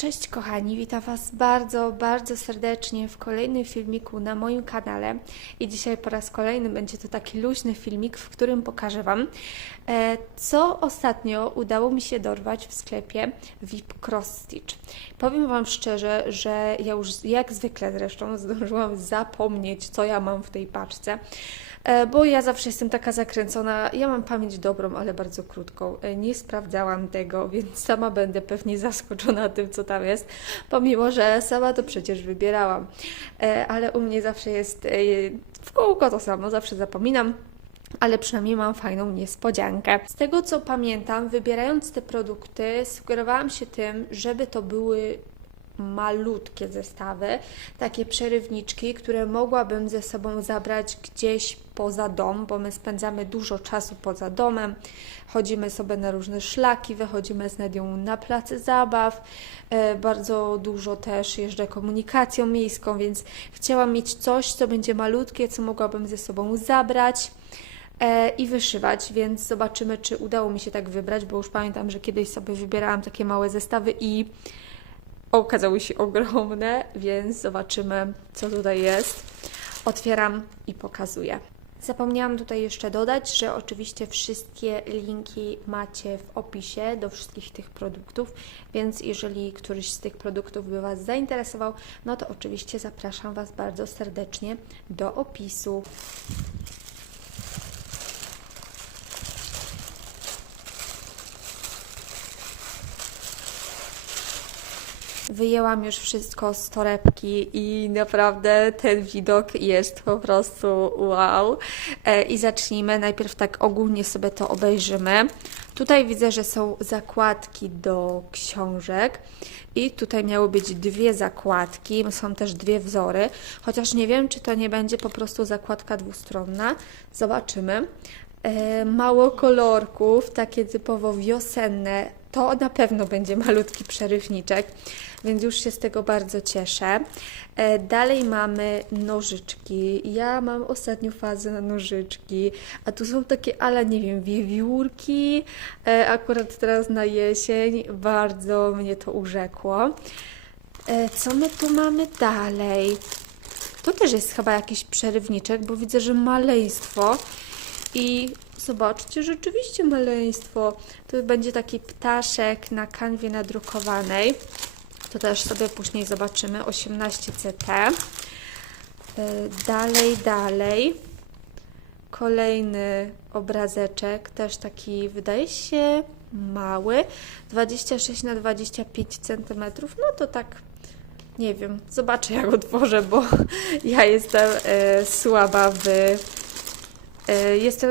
Cześć kochani, witam Was bardzo, bardzo serdecznie w kolejnym filmiku na moim kanale i dzisiaj po raz kolejny będzie to taki luźny filmik, w którym pokażę Wam, co ostatnio udało mi się dorwać w sklepie VIP Cross Stitch. Powiem Wam szczerze, że ja już jak zwykle zresztą zdążyłam zapomnieć, co ja mam w tej paczce. Bo ja zawsze jestem taka zakręcona, ja mam pamięć dobrą, ale bardzo krótką. Nie sprawdzałam tego, więc sama będę pewnie zaskoczona tym, co tam jest, pomimo że sama to przecież wybierałam. Ale u mnie zawsze jest w kółko to samo, zawsze zapominam. Ale przynajmniej mam fajną niespodziankę. Z tego co pamiętam, wybierając te produkty, sugerowałam się tym, żeby to były malutkie zestawy, takie przerywniczki, które mogłabym ze sobą zabrać gdzieś poza dom, bo my spędzamy dużo czasu poza domem, chodzimy sobie na różne szlaki, wychodzimy z Nadią na place zabaw, bardzo dużo też jeżdżę komunikacją miejską, więc chciałam mieć coś, co będzie malutkie, co mogłabym ze sobą zabrać i wyszywać, więc zobaczymy, czy udało mi się tak wybrać, bo już pamiętam, że kiedyś sobie wybierałam takie małe zestawy i okazały się ogromne, więc zobaczymy, co tutaj jest. Otwieram i pokazuję. Zapomniałam tutaj jeszcze dodać, że oczywiście wszystkie linki macie w opisie do wszystkich tych produktów, więc jeżeli któryś z tych produktów by Was zainteresował, no to oczywiście zapraszam Was bardzo serdecznie do opisu. Wyjęłam już wszystko z torebki i naprawdę ten widok jest po prostu wow. I zacznijmy. Najpierw tak ogólnie sobie to obejrzymy. Tutaj widzę, że są zakładki do książek i tutaj miały być dwie zakładki, są też dwie wzory, chociaż nie wiem, czy to nie będzie po prostu zakładka dwustronna. Zobaczymy. Mało kolorków, takie typowo wiosenne, to na pewno będzie malutki przerywniczek, więc już się z tego bardzo cieszę. Dalej mamy nożyczki. Ja mam ostatnio fazę na nożyczki, a tu są takie, ale nie wiem, wiewiórki. Akurat teraz na jesień bardzo mnie to urzekło. Co my tu mamy dalej? To też jest chyba jakiś przerywniczek, bo widzę, że maleństwo. I zobaczcie, rzeczywiście maleństwo. To będzie taki ptaszek na kanwie nadrukowanej. To też sobie później zobaczymy. 18 CT. Dalej. Kolejny obrazeczek. Też taki, wydaje się, mały. 26 na 25 cm. No to tak, nie wiem. Zobaczę, jak otworzę, bo ja jestem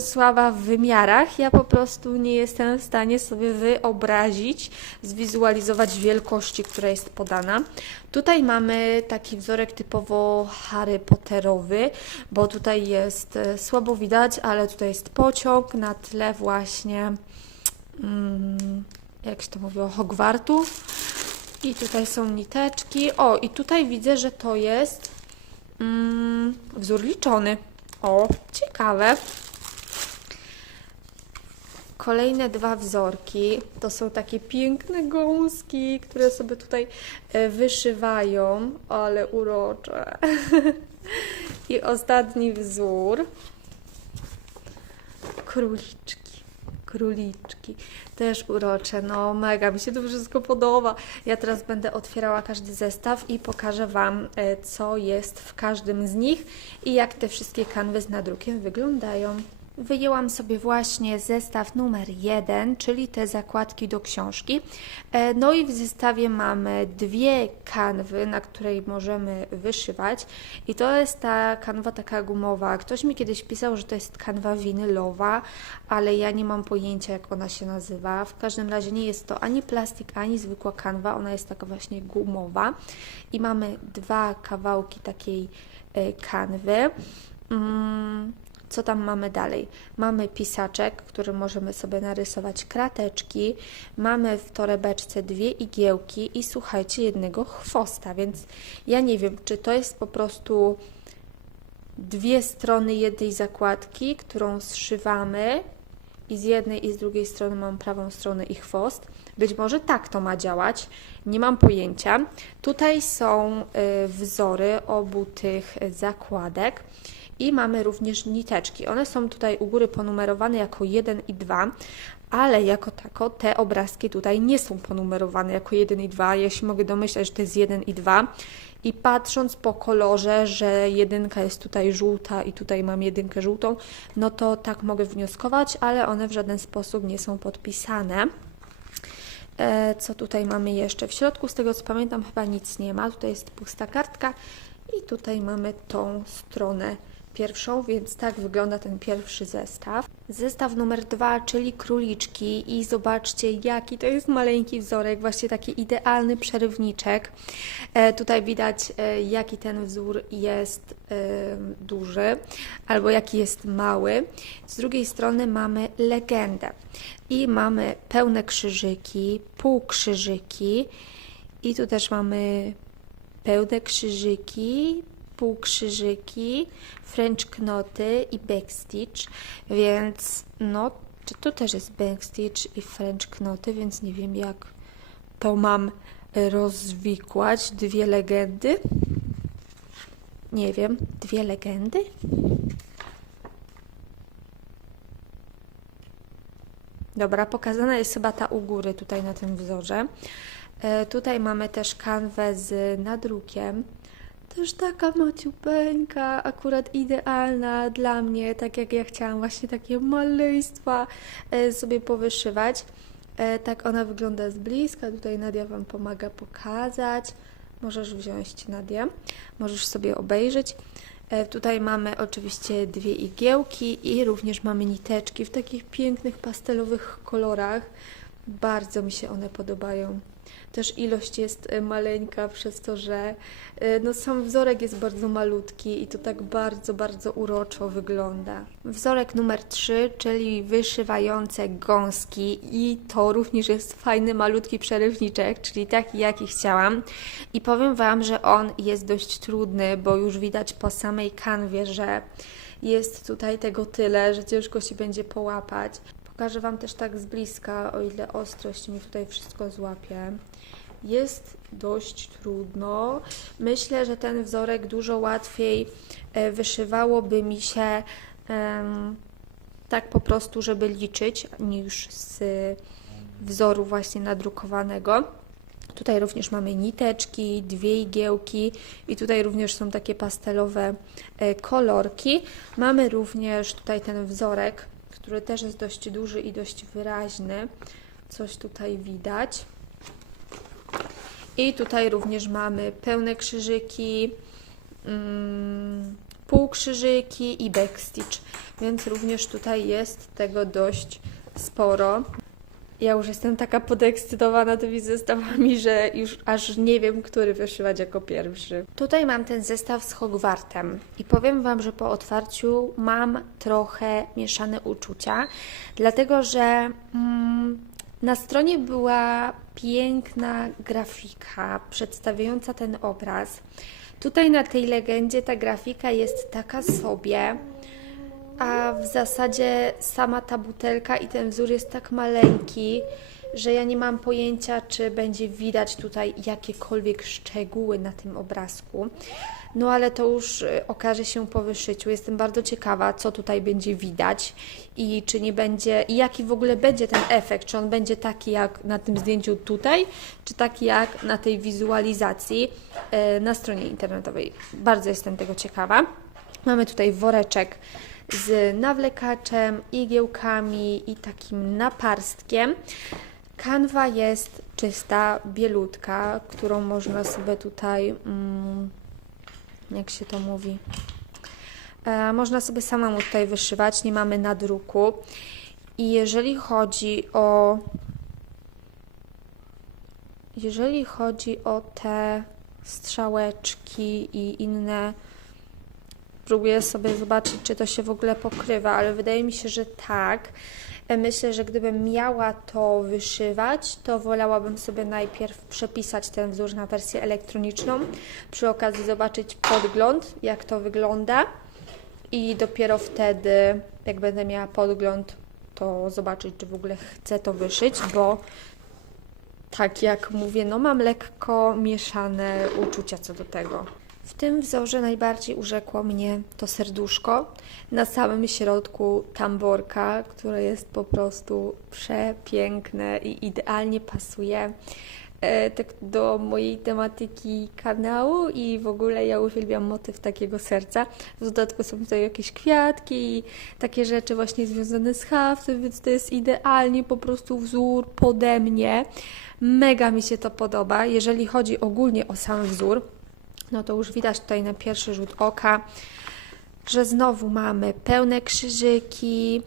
słaba w wymiarach, ja po prostu nie jestem w stanie sobie wyobrazić, zwizualizować wielkości, która jest podana. Tutaj mamy taki wzorek typowo Harry Potterowy, bo tutaj jest słabo widać, ale tutaj jest pociąg na tle właśnie, jak się to mówiło, Hogwartu. I tutaj są niteczki. O, i tutaj widzę, że to jest wzór liczony. O, ciekawe. Kolejne dwa wzorki. To są takie piękne gąski, które sobie tutaj wyszywają, ale urocze. I ostatni wzór. Króliczki. Też urocze. No mega, mi się to wszystko podoba. Ja teraz będę otwierała każdy zestaw i pokażę Wam, co jest w każdym z nich i jak te wszystkie kanwy z nadrukiem wyglądają. Wyjęłam sobie właśnie zestaw numer 1, czyli te zakładki do książki. No i w zestawie mamy dwie kanwy, na której możemy wyszywać. I to jest ta kanwa taka gumowa. Ktoś mi kiedyś pisał, że to jest kanwa winylowa, ale ja nie mam pojęcia, jak ona się nazywa. W każdym razie nie jest to ani plastik, ani zwykła kanwa. Ona jest taka właśnie gumowa. I mamy dwa kawałki takiej kanwy. Co tam mamy dalej? Mamy pisaczek, który możemy sobie narysować krateczki. Mamy w torebeczce dwie igiełki i słuchajcie, jednego chwosta, więc ja nie wiem, czy to jest po prostu dwie strony jednej zakładki, którą zszywamy i z jednej i z drugiej strony mam prawą stronę i chwost, Być może tak to ma działać, nie mam pojęcia. Tutaj są wzory obu tych zakładek i mamy również niteczki. One są tutaj u góry ponumerowane jako 1 i 2, ale jako tako te obrazki tutaj nie są ponumerowane jako 1 i 2. Ja się mogę domyślać, że to jest 1 i 2. I patrząc po kolorze, że jedynka jest tutaj żółta i tutaj mam jedynkę żółtą, no to tak mogę wnioskować, ale one w żaden sposób nie są podpisane. Co tutaj mamy jeszcze? W środku, z tego co pamiętam, chyba nic nie ma. Tutaj jest pusta kartka i tutaj mamy tą stronę pierwszą, więc tak wygląda ten pierwszy zestaw. Zestaw numer 2, czyli króliczki i zobaczcie, jaki to jest maleńki wzorek, właśnie taki idealny przerywniczek. Tutaj widać, jaki ten wzór jest duży, albo jaki jest mały. Z drugiej strony mamy legendę i mamy pełne krzyżyki, półkrzyżyki i tu też mamy pełne krzyżyki, półkrzyżyki, French knoty i backstitch, więc no, tu też jest backstitch i French knoty, więc nie wiem, jak to mam rozwikłać. Dwie legendy? Nie wiem, dwie legendy? Dobra, pokazana jest chyba ta u góry tutaj na tym wzorze. Tutaj mamy też kanwę z nadrukiem. Też taka maciupeńka, akurat idealna dla mnie, tak jak ja chciałam właśnie takie maleństwa sobie powyszywać. Tak ona wygląda z bliska, tutaj Nadia Wam pomaga pokazać. Możesz wziąć, Nadia, możesz sobie obejrzeć. Tutaj mamy oczywiście dwie igiełki i również mamy niteczki w takich pięknych pastelowych kolorach. Bardzo mi się one podobają. Też ilość jest maleńka przez to, że no, sam wzorek jest bardzo malutki i to tak bardzo, bardzo uroczo wygląda. Wzorek numer 3, czyli wyszywające gąski i to również jest fajny, malutki przerywniczek, czyli taki, jaki chciałam. I powiem Wam, że on jest dość trudny, bo już widać po samej kanwie, że jest tutaj tego tyle, że ciężko się będzie połapać. Pokażę Wam też tak z bliska, o ile ostrość mi tutaj wszystko złapie. Jest dość trudno. Myślę, że ten wzorek dużo łatwiej wyszywałoby mi się tak po prostu, żeby liczyć, niż z wzoru właśnie nadrukowanego. Tutaj również mamy niteczki, dwie igiełki i tutaj również są takie pastelowe kolorki. Mamy również tutaj ten wzorek, który też jest dość duży i dość wyraźny. Coś tutaj widać. I tutaj również mamy pełne krzyżyki, półkrzyżyki i backstitch, więc również tutaj jest tego dość sporo. Ja już jestem taka podekscytowana tymi zestawami, że już aż nie wiem, który wyszywać jako pierwszy. Tutaj mam ten zestaw z Hogwartem i powiem Wam, że po otwarciu mam trochę mieszane uczucia, dlatego że na stronie była piękna grafika przedstawiająca ten obraz. Tutaj na tej legendzie ta grafika jest taka sobie, a w zasadzie sama ta butelka i ten wzór jest tak maleńki, że ja nie mam pojęcia, czy będzie widać tutaj jakiekolwiek szczegóły na tym obrazku. No ale to już okaże się po wyszyciu. Jestem bardzo ciekawa, co tutaj będzie widać i czy nie będzie, i jaki w ogóle będzie ten efekt. Czy on będzie taki jak na tym zdjęciu tutaj, czy taki jak na tej wizualizacji na stronie internetowej. Bardzo jestem tego ciekawa. Mamy tutaj woreczek z nawlekaczem, igiełkami i takim naparstkiem. Kanwa jest czysta, bielutka, którą można sobie tutaj, jak się to mówi, można sobie samemu tutaj wyszywać, nie mamy nadruku. I jeżeli chodzi o te strzałeczki i inne, próbuję sobie zobaczyć, czy to się w ogóle pokrywa, ale wydaje mi się, że tak. Myślę, że gdybym miała to wyszywać, to wolałabym sobie najpierw przepisać ten wzór na wersję elektroniczną, przy okazji zobaczyć podgląd, jak to wygląda i dopiero wtedy, jak będę miała podgląd, to zobaczyć, czy w ogóle chcę to wyszyć, bo tak jak mówię, no mam lekko mieszane uczucia co do tego. W tym wzorze najbardziej urzekło mnie to serduszko. Na samym środku tamborka, które jest po prostu przepiękne i idealnie pasuje tak do mojej tematyki kanału i w ogóle ja uwielbiam motyw takiego serca. W dodatku są tutaj jakieś kwiatki i takie rzeczy właśnie związane z haftem, więc to jest idealnie po prostu wzór pode mnie. Mega mi się to podoba. Jeżeli chodzi ogólnie o sam wzór, no to już widać tutaj na pierwszy rzut oka, że znowu mamy pełne krzyżyki,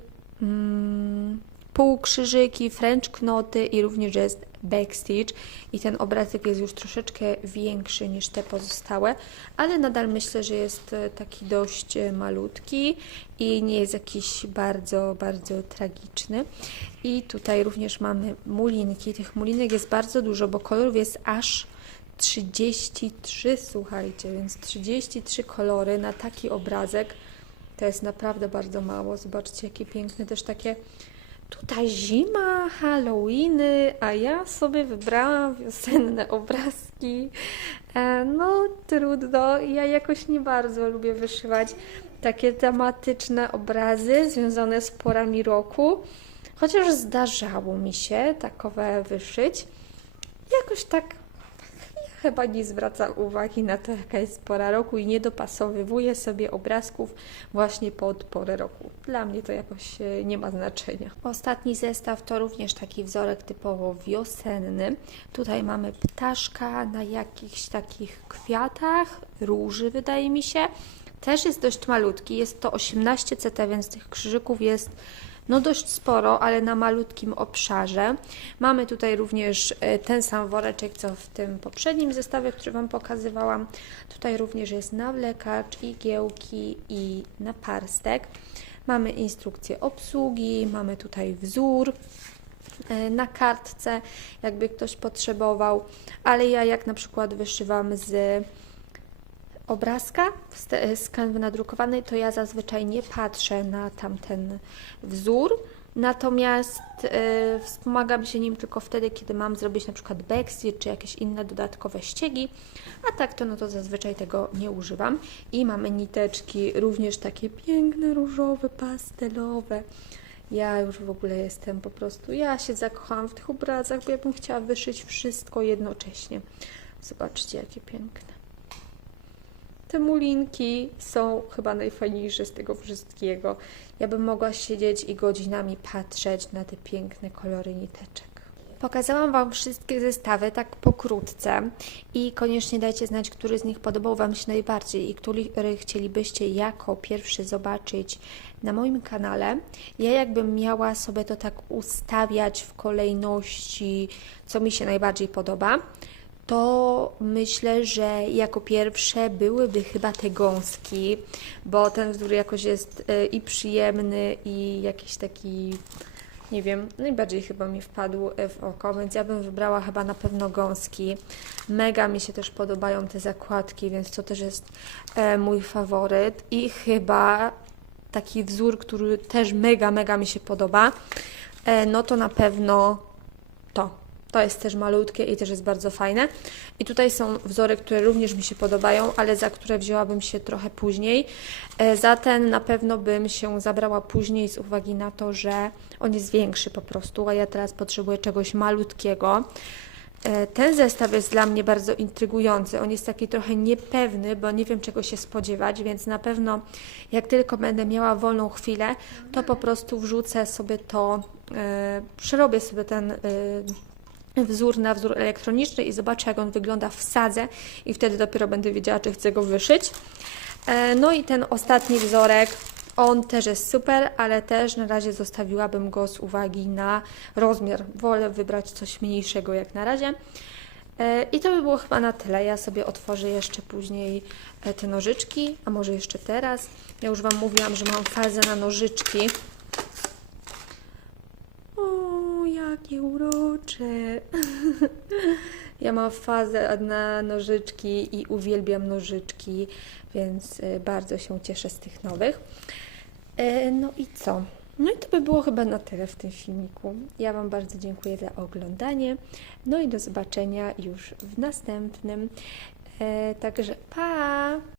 półkrzyżyki, french knoty i również jest backstitch i ten obrazek jest już troszeczkę większy niż te pozostałe, ale nadal myślę, że jest taki dość malutki i nie jest jakiś bardzo, bardzo tragiczny. I tutaj również mamy mulinki. Tych mulinek jest bardzo dużo, bo kolorów jest aż 33, słuchajcie, więc 33 kolory na taki obrazek to jest naprawdę bardzo mało. Zobaczcie, jakie piękne też takie tutaj zima, Halloweeny, a ja sobie wybrałam wiosenne obrazki. No trudno, ja jakoś nie bardzo lubię wyszywać takie tematyczne obrazy związane z porami roku, chociaż zdarzało mi się takowe wyszyć. Jakoś tak chyba nie zwracam uwagi na to, jaka jest pora roku i nie dopasowywuję sobie obrazków właśnie pod porę roku. Dla mnie to jakoś nie ma znaczenia. Ostatni zestaw to również taki wzorek typowo wiosenny. Tutaj mamy ptaszka na jakichś takich kwiatach, róży wydaje mi się. Też jest dość malutki, jest to 18 CT, więc tych krzyżyków jest no dość sporo, ale na malutkim obszarze. Mamy tutaj również ten sam woreczek, co w tym poprzednim zestawie, który Wam pokazywałam. Tutaj również jest nawlekacz, igiełki i naparstek. Mamy instrukcję obsługi, mamy tutaj wzór na kartce, jakby ktoś potrzebował, ale ja jak na przykład wyszywam z obrazka z kanwy nadrukowanej, to ja zazwyczaj nie patrzę na tamten wzór, natomiast wspomagam się nim tylko wtedy, kiedy mam zrobić na przykład backstitch czy jakieś inne dodatkowe ściegi, a tak to no to zazwyczaj tego nie używam. I mamy niteczki również takie piękne, różowe, pastelowe. Ja już w ogóle jestem po prostu, ja się zakochałam w tych obrazach, bo ja bym chciała wyszyć wszystko jednocześnie. Zobaczcie, jakie piękne. Te mulinki są chyba najfajniejsze z tego wszystkiego. Ja bym mogła siedzieć i godzinami patrzeć na te piękne kolory niteczek. Pokazałam Wam wszystkie zestawy tak pokrótce i koniecznie dajcie znać, który z nich podobał Wam się najbardziej i który chcielibyście jako pierwszy zobaczyć na moim kanale. Ja jakbym miała sobie to tak ustawiać w kolejności, co mi się najbardziej podoba, to myślę, że jako pierwsze byłyby chyba te gąski, bo ten wzór jakoś jest i przyjemny i jakiś taki, nie wiem, najbardziej chyba mi wpadł w oko, więc ja bym wybrała chyba na pewno gąski. Mega mi się też podobają te zakładki, więc to też jest mój faworyt i chyba taki wzór, który też mega mi się podoba, no to na pewno to. To jest też malutkie i też jest bardzo fajne. I tutaj są wzory, które również mi się podobają, ale za które wzięłabym się trochę później. Za ten na pewno bym się zabrała później z uwagi na to, że on jest większy po prostu, a ja teraz potrzebuję czegoś malutkiego. Ten zestaw jest dla mnie bardzo intrygujący. On jest taki trochę niepewny, bo nie wiem czego się spodziewać, więc na pewno jak tylko będę miała wolną chwilę, to po prostu wrzucę sobie to, przerobię sobie ten wzór na wzór elektroniczny i zobaczę, jak on wygląda, wsadzę i wtedy dopiero będę wiedziała, czy chcę go wyszyć. No i ten ostatni wzorek, on też jest super, ale też na razie zostawiłabym go z uwagi na rozmiar. Wolę wybrać coś mniejszego jak na razie. I to by było chyba na tyle. Ja sobie otworzę jeszcze później te nożyczki, a może jeszcze teraz. Ja już Wam mówiłam, że mam fazę na nożyczki. Jakie urocze. Ja mam fazę na nożyczki i uwielbiam nożyczki, więc bardzo się cieszę z tych nowych. No i co? No i to by było chyba na tyle w tym filmiku. Ja Wam bardzo dziękuję za oglądanie. No i do zobaczenia już w następnym. Także pa!